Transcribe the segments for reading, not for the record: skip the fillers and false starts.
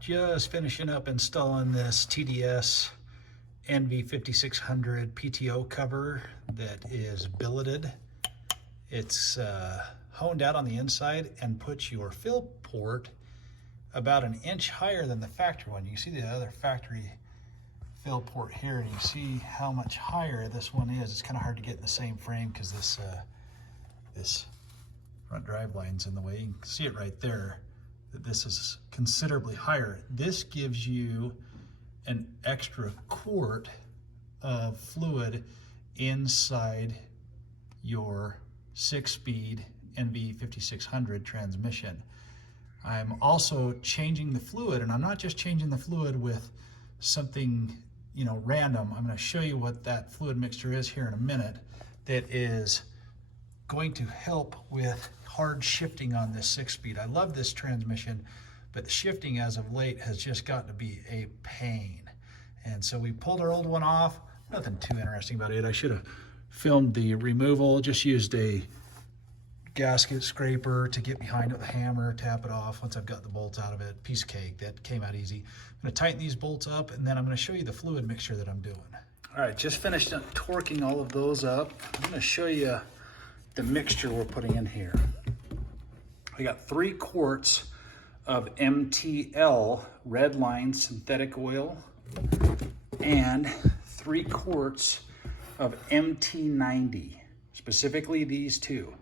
Just finishing up installing this TDS NV5600 PTO cover that is billeted. It's honed out on the inside and puts your fill port about an inch higher than the factory one. You see the other factory fill port here, and you see how much higher this one is. It's kind of hard to get in the same frame because this front drive line's in the way. You can see it right there, that this is considerably higher. This gives you an extra quart of fluid inside your 6-speed NV5600 transmission. I'm also changing the fluid, and I'm not just changing the fluid with something, random. I'm going to show you what that fluid mixture is here in a minute that is going to help with hard shifting on this 6-speed. I love this transmission, but the shifting as of late has just gotten to be a pain. And so we pulled our old one off. Nothing too interesting about it. I should have filmed the removal. Just used a gasket scraper to get behind it with a hammer, tap it off once I've got the bolts out of it. Piece of cake. That came out easy. I'm going to tighten these bolts up, and then I'm going to show you the fluid mixture that I'm doing. All right, just finished up torquing all of those up. I'm going to show you the mixture we're putting in here. I got 3 quarts of MTL redline synthetic oil and 3 quarts of MT90, specifically these two.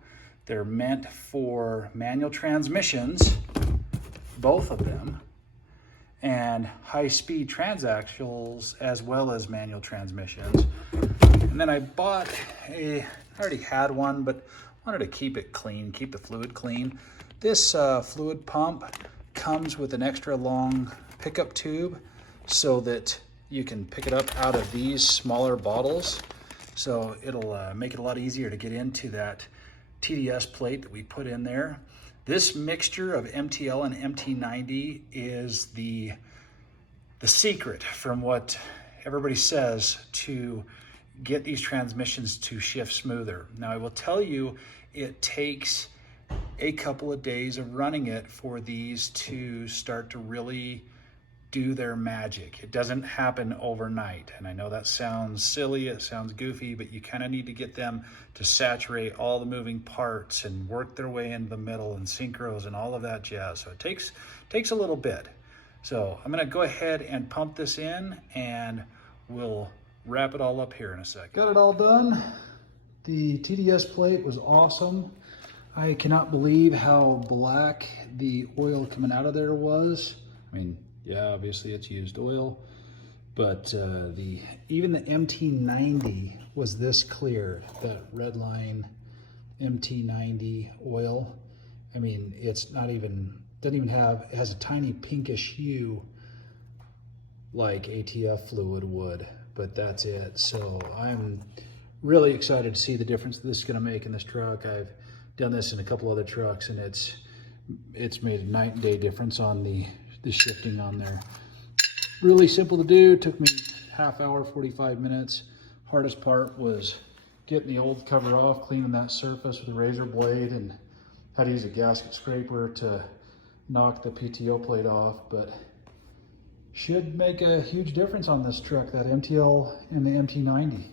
They're meant for manual transmissions, both of them, and high-speed transaxles as well as manual transmissions. And then I bought I already had one, but wanted to keep it clean, keep the fluid clean. This fluid pump comes with an extra long pickup tube so that you can pick it up out of these smaller bottles. So it'll make it a lot easier to get into that TDS plate that we put in there. This mixture of MTL and MT90 is the secret, from what everybody says, to get these transmissions to shift smoother. Now, I will tell you, it takes a couple of days of running it for these to start to really do their magic. It doesn't happen overnight. And I know that sounds silly, it sounds goofy, but you kind of need to get them to saturate all the moving parts and work their way into the middle and synchros and all of that jazz. So it takes a little bit. So I'm gonna go ahead and pump this in, and we'll wrap it all up here in a second. Got it all done. The TDS plate was awesome. I cannot believe how black the oil coming out of there was. I mean, yeah, obviously it's used oil, but even the MT90 was this clear, that redline MT90 oil. I mean, it's not even, it has a tiny pinkish hue like ATF fluid would, but that's it. So I'm really excited to see the difference this is gonna make in this truck. I've done this in a couple other trucks, and it's made a night and day difference on the shifting on there. Really simple to do. Took me half hour, 45 minutes. Hardest part was getting the old cover off, cleaning that surface with a razor blade, and had to use a gasket scraper to knock the PTO plate off, but should make a huge difference on this truck, that MTL and the MT90.